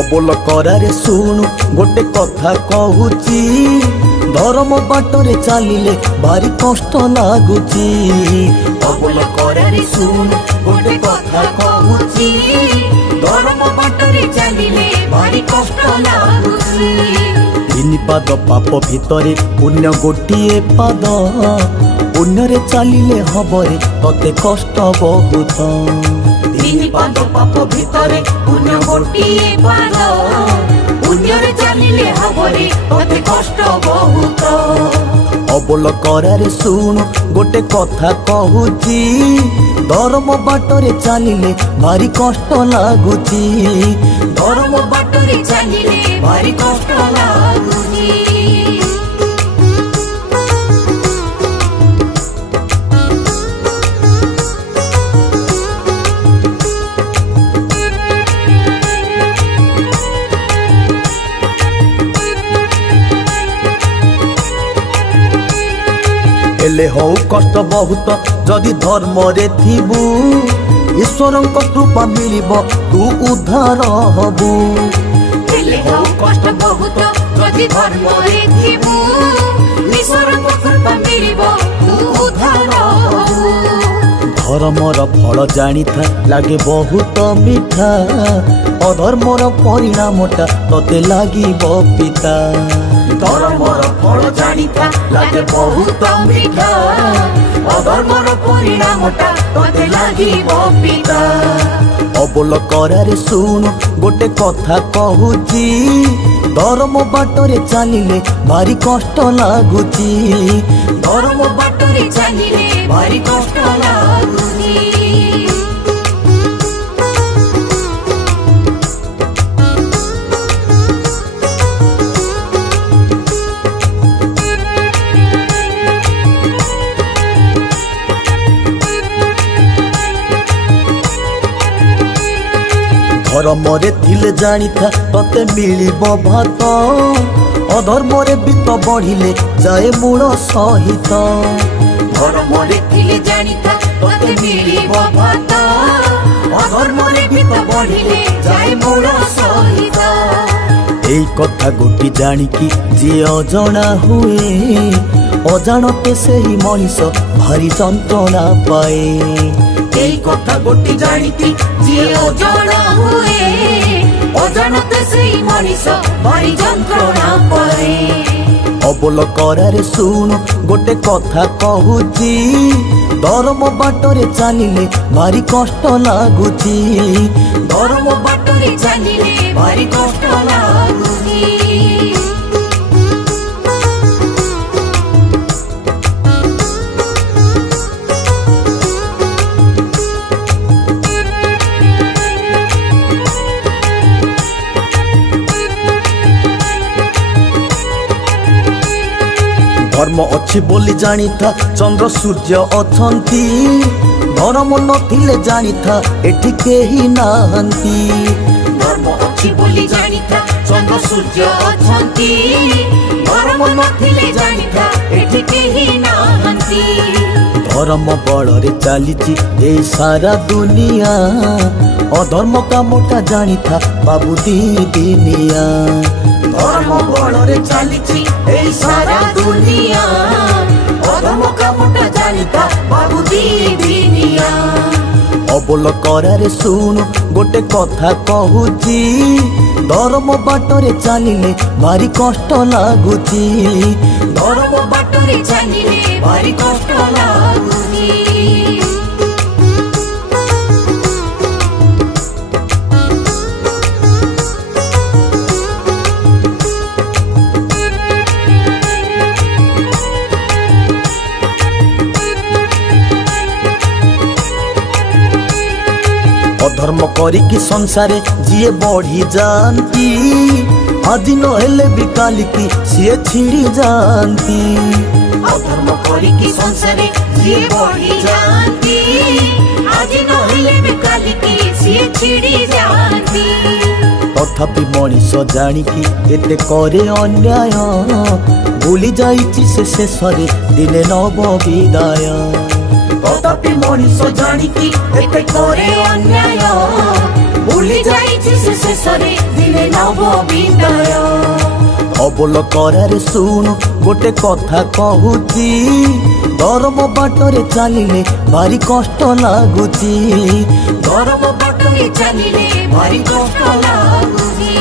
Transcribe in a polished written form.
अबोल करारे शुणु गोटे कथा कहूची धर्म बाटरे चलिले भारी कष्ट लगुची। अबोल करारे शुणु गोटे कथा कहूची धर्म बाटरे चलिले भारी कष्ट लगुची। तीन पाद पाप भितरे पुण्य गोटिए पाद पुण्य रे चलिले हबरे तते कष्ट बहुत। तीन पाद पाप भितरे पुण्य गोटिए पाद पुण्य रे चलिले हबरे तते कष्ट बहुत। अबोल करारे शुणु गोटे कथा कहूची धर्म बाटरे चलिले भारी कष्ट लगुची। धर्म बाटरे चलिले भारी कष्ट लगुची। एले हौ कष्ट बहुत जदि धर्म रे थिबु ईश्वर कृपा मिलिब तू उद्धार हबु। एले हौ कष्ट बहुत जदि धर्म रे थिबु ईश्वर कृपा मिलिब तू उद्धार हबु। धर्मर फल जानिथा लागे बहुत मीठा अधर्मर परिणामटा तते लागिब पिता। धर्मर फल जानिथा लागे बहुत मीठा अधर्मर परिणामटा तते लागिब पिता। अबोल करारे शुणु गोटे कथा कहूची धर्म बाटरे चलिले भारी कष्ट लगुची। धर्म बाटरे चलिले भारी कष्ट लगुची। धर्म रे थिले जानिथा तते मिलिब भात अधर्म रे बीत बढ़िले जाए मूल सहित। धर्म रे थिले जानिथा तते मिलिब भात अधर्म रे बीत बढ़िले जाए मूल सहित। एई कथा गोटी जानिकी जे अजणा हुए अजाणते सेही मनीष भारी जंत्रणा पाए। एई कथा गोटी जानिकी जे अजणा हुए अजाणते सेही मनीष भारी जंत्रणा पाए। अबोल करारे शुणु गोटे कथा कहूची धर्म बाटरे चलिले भारी कष्ट लगुची। धर्म बाटरे चलिले भारी कष्ट लगुची। धर्म अच्छी बोली जानिथा चंद्र सूर्य अछंती धर्म नथिले जानिथा एठी केही नाहंती। धर्म अच्छी बोली जानिथा चंद्र सूर्य अछंती धर्म नथिले जानिथा एठी केही नाहंती। धर्म बଳରେ चलीची ए सारा दुनिया अधर्म कामटा जानिथा बाबू दी दिनिया। धर्म बଳରେ चलीची ए सारा दुनिया अधर्म कामटा जानिथा बाबू दी दिनिया। अबोल करारे शुणु गोटे कथा कहूची धर्म बाटरे चलिले भारी कष्ट लगुची। धर्म बाटरे चलिले भारी कष्ट लगुची। अधर्म करिकी संसारे जिए बढ़ी जानती आज नहेले भी कालिकी सिए छिड़ी जानती। अधर्म करिकी संसारे जिए बढ़ी जानती आज नहेले भी कालिकी सिए छिड़ी जानती। तथापि मनीष जानिकी एते करे अन्याय भूली जाइछि से शेषरे दिने नव विदाय। तथापि मनीष जानिकी एते करे अन्याय ভুলি যাইছি সে শেষরে দিলে নব বিদায় অবল କରାରେ ଶୁଣୁ ଗୋଟେ କଥା କହୁଛି ଧର୍ମ ବାଟରେ ଚାଲିଲେ ଭାରି କଷ୍ଟ ଲାଗୁଛି ଗରମ ବାଟରେ ଚାଲିଲେ ଭାରି କଷ୍ଟ ଲାଗୁଛି